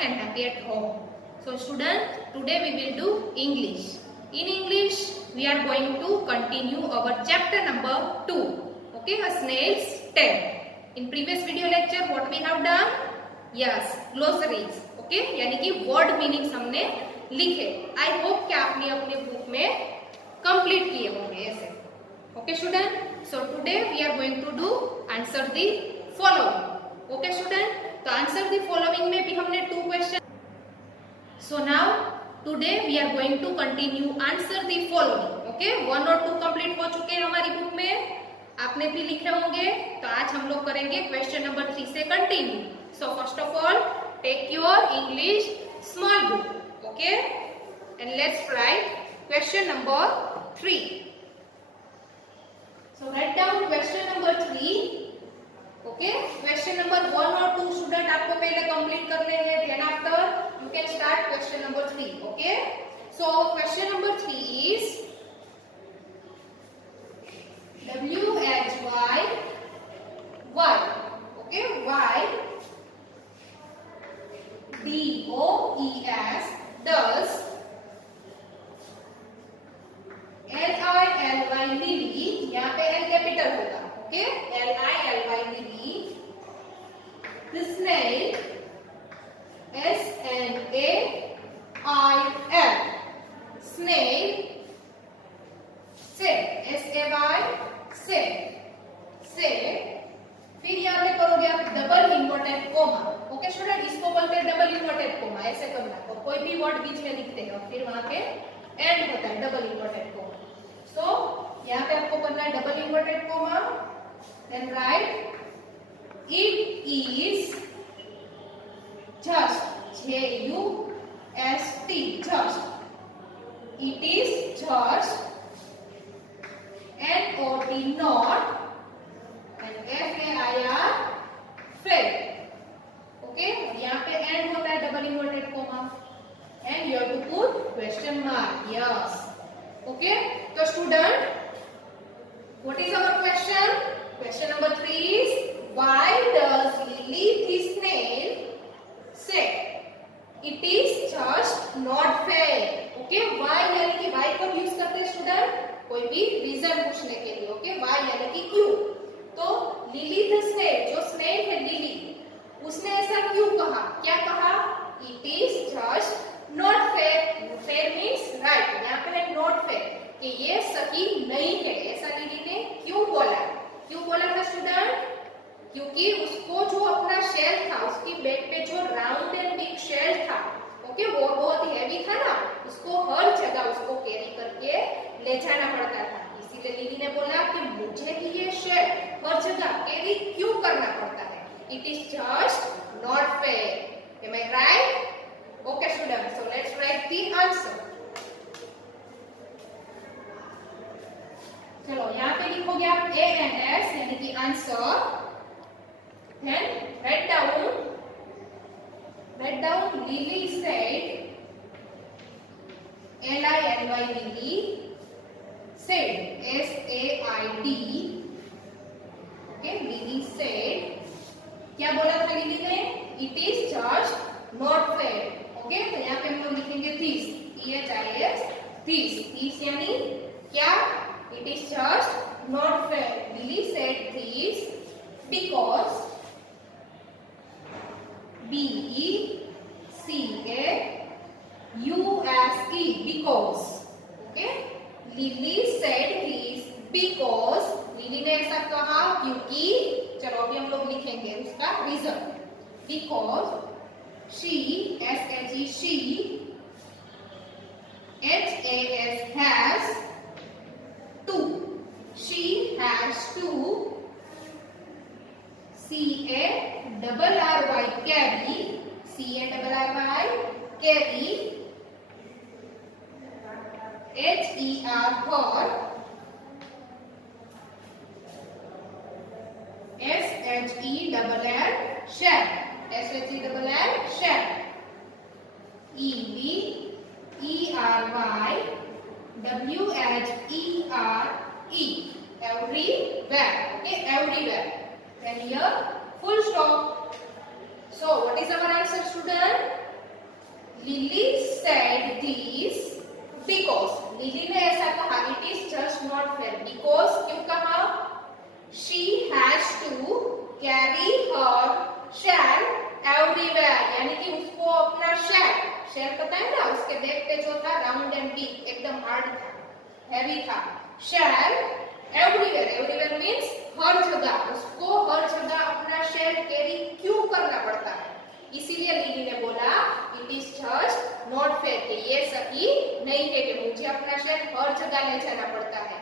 and happy at home. So students, today we will do English. In English, we are going to continue our chapter number 2. Okay, a snail's tale. In previous video lecture, what we have done? Yes, glossaries. Okay, यानी कि word meanings हमने लिखे. I hope कि आपने अपने बुक में complete किए होंगे ऐसे. Okay student, so today we are going to do answer the following. Okay student, तो answer the following में भी हमने 2 question. So now today we are going to continue answer the following. Okay, 1 और 2 complete हो चुके हैं हमारी बुक में, आपने भी लिखे होंगे. तो आज हम लोग करेंगे क्वेश्चन नंबर 3 से continue. So first of all, take your English small book. Okay, and let's write question number 3. So write down question number 3. Okay, question number 1 और 2 स्टूडेंट आपको पहले कंप्लीट करने हैं. Then after you can start question number 3. Okay, so question number 3 is WHY Y. Okay, Y DOES does LILY Lily. यहाँ पे L capital होगा. Okay, LILY Lily. The snail SNAIL snail said SAY said. फिर यहाँ पे करोगे आप double inverted coma. Okay student, इसको बोलते हैं डबल इन्वर्टेड कोमा. ऐसे करना है, कोई भी वर्ड बीच में लिखते हैं और फिर वहां पे एंड होता है डबल इन्वर्टेड कोमा. सो यहाँ पे आपको करना है double inverted comma. Then write it is just JUST just. It is just. NOT not. And FAIR fair. Okay, और यहाँ पे एंड होता है double inverted coma. And you have to put question mark. Yes. Okay, so student, what is our question? Question number 3 is why does Lily the snail say it is just not fair? Okay, why यानी कि why कब यूज करते हैं स्टूडेंट? कोई भी रीजन पूछने के लिए. ओके, why यानी कि क्यों. तो लिली द स्नेल, जो स्नेल है लिली, उसने ऐसा क्यों कहा? क्या कहा? It is just not fair. Fair means right. यहाँ पे है नॉट फेयर, कि ये सही नहीं है. ऐसा लिली ने क्यों बोला? क्यों बोला था स्टूडेंट? क्योंकि उसको जो अपना शेल था, उसकी बैक पे जो राउंड एंड बिग शेल था, ओके, वो बहुत हैवी था ना, उसको हर जगह उसको कैरी करके ले जाना पड़ता था. इसीलिए लिली ने बोला कि मुझे भी ये शेल हर जगह कैरी क्यों करना पड़ता है. It is just not fair. Am I right? Okay student, so let's write the answer. चलो यहाँ पे लिखोगे आप A and S यानी कि answer. Then write down Lily said LILY Lily said SAID. Okay, Lily said, क्या बोला था लिली ने? It is just not fair. Okay, तो यहाँ पे हम लोग लिखेंगे this. THIS this. This यानी क्या? It is just not fair. Lily said this because BECAUSE because. Okay, Lily said this because. Lily ने ऐसा कहा क्योंकि. चलो अभी हम लोग लिखेंगे उसका reason. Because she SHE she HAS has to. She has to CARRY carry. CARRY carry. HER her. SHELL shell. SHELL shell. EVERY WHERE everywhere. Okay, everywhere. Then here full stop. So what is our answer, student? Lily said this because lily ने ऐसा कहा it is just not fair because क्यों कहा she has to carry her shawl everywhere यानी कि उसको अपना शेल पता है ना उसके बैक पे जो था राउंड एंड बिग एकदम हार्ड था हैवी था शेल एवरीवेयर मींस हर जगह उसको हर जगह अपना शेल कैरी क्यों करना पड़ता है इसीलिए लिली ने बोला it is just not fair कि ये सही नहीं है कि मुझे अपना शेल हर जगह ले जाना पड़ता है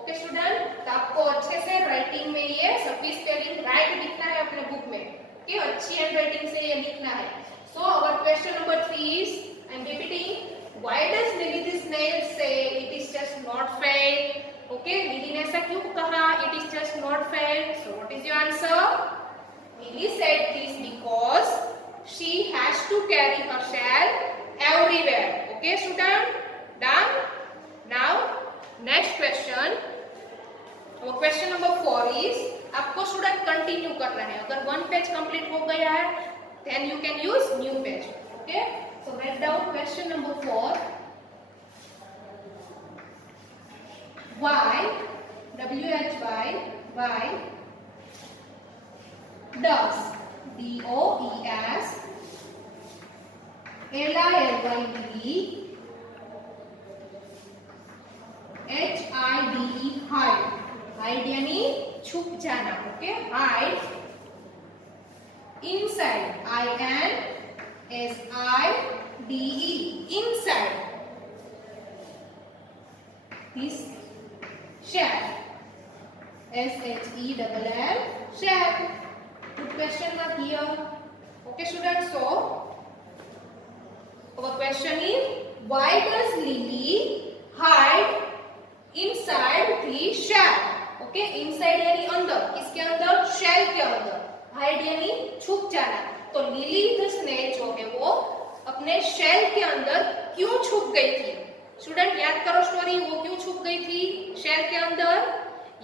ओके स्टूडेंट तो आपको अच्छे से राइटिंग में ये सभी स्पेलिंग राइट लिखना है अपने बुक में ओके अच्छी हैंड राइटिंग से ये लिखना है so our question number 3 is I am repeating why does Lily the snail say it is just not fair okay Lily ने ऐसा क्यों कहा it is just not fair so what is your answer Lily said this because she has to carry her shell everywhere okay student done now next question our question number 4 is आपको student continue करना है अगर one page complete हो गया है then you can use new page okay so write down question number 4 why does DOES LILYD HIDE hide यानी छुप जाना okay hide inside INSIDE inside this shell SHELL shell put question mark here okay students so our question is why does Lily hide inside the shell okay inside यानी अंदर किसके अंदर shell के अंदर hide यानी छुप जाना तो लिली द स्नेल जो है वो अपने शेल के अंदर क्यों छुप गई थी स्टूडेंट याद करो स्टोरी वो क्यों छुप गई थी शेल के अंदर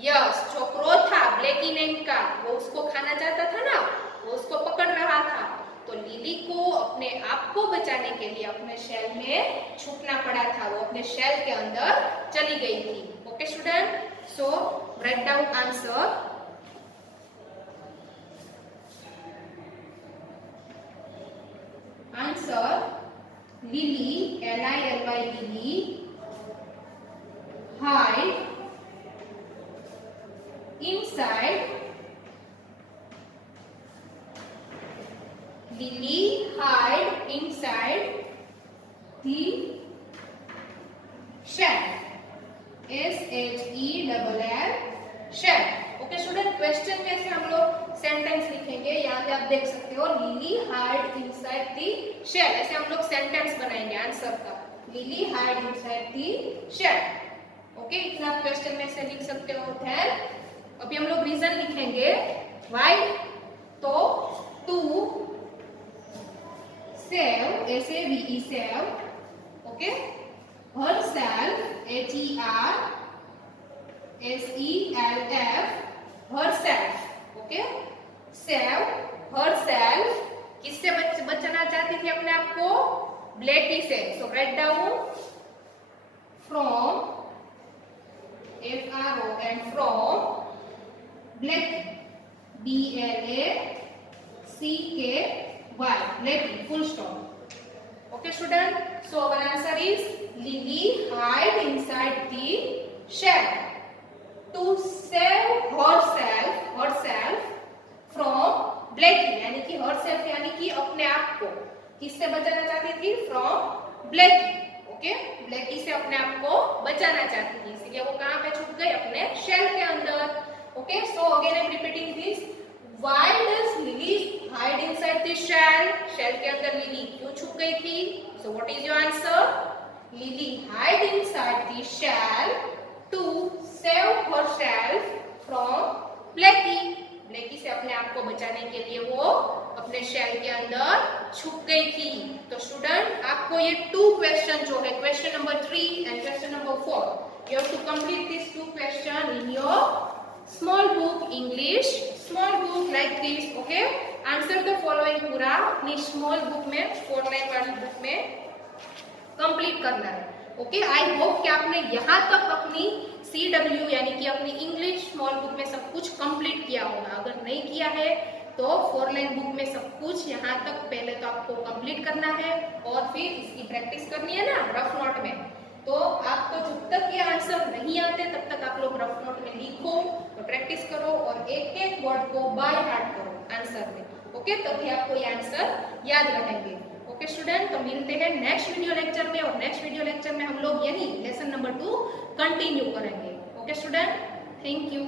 यस जो क्रो था ब्लैकी नेम का वो उसको खाना चाहता था ना वो उसको पकड़ रहा था तो लिली को अपने आप को बचाने के लिए अपने शेल में छुपना पड़ा था वो अपने शेल के अंदर चली गई थी okay student so write down answer answer Lily LILY Lily hide inside Lily hide inside the shell SHELL shell okay student question में से हम लोग सेंटेंस लिखेंगे यहाँ पे आप देख सकते हो Lily hide inside the shell ऐसे हम लोग सेंटेंस बनाएंगे आंसर का Lily hide inside the shell okay इतना आप क्वेश्चन में से लिख सकते हो देन अभी हम लोग रीजन लिखेंगे व्हाई तो to save SAVE save okay herself HERSELF herself okay save herself किससे बचाना चाहती थी अपने आप को ब्लैकी से so write down from from Blacky BLACKY Blacky full stop okay student so our answer is Lily hide inside the shell to save herself from Blacky यानी कि herself यानी कि अपने आप को किससे बचाना चाहती थी from ब्लैकी ओके ब्लैकी से अपने आप को बचाना चाहती थी इसलिए वो कहाँ पे छुप गई अपने शेल के अंदर okay so again I am repeating this why does Lily hide inside the shell shell के अंदर लिली क्यों छुप गई थी so what is your answer Lily hide inside the shell to save herself from Blackie Blackie से अपने आप को बचाने के लिए वो अपने शेल के अंदर छुप गई थी तो स्टूडेंट आपको ये 2 क्वेश्चन जो है question number 3 and question number 4 you have to complete these 2 question in your small book English small book like this okay answer the following पूरा अपनी स्मॉल बुक में 4 लाइन वाली बुक में कंप्लीट करना है। ओके, आई होप कि आपने यहाँ तक अपनी CW यानी कि अपनी इंग्लिश स्मॉल बुक में सब कुछ कंप्लीट किया होगा। अगर नहीं किया है तो 4 लाइन बुक में सब कुछ यहाँ तक पहले तो आपको कंप्लीट करना है और फिर इसकी प्रैक्टिस करनी है ना रफ नोट में। तो आपको जब तक ये आंसर नहीं आते तब तक आप लोग रफ नोट में लिखो और प्रैक्टिस करो और एक एक वर्ड को बाय हार्ट करो आंसर में। ओके, तभी आपको ये आंसर याद रहेंगे। ओके स्टूडेंट, तो मिलते हैं नेक्स्ट वीडियो लेक्चर में और नेक्स्ट वीडियो लेक्चर में हम लोग यही लेसन नंबर 2 कंटिन्यू करेंगे। Okay student, thank you.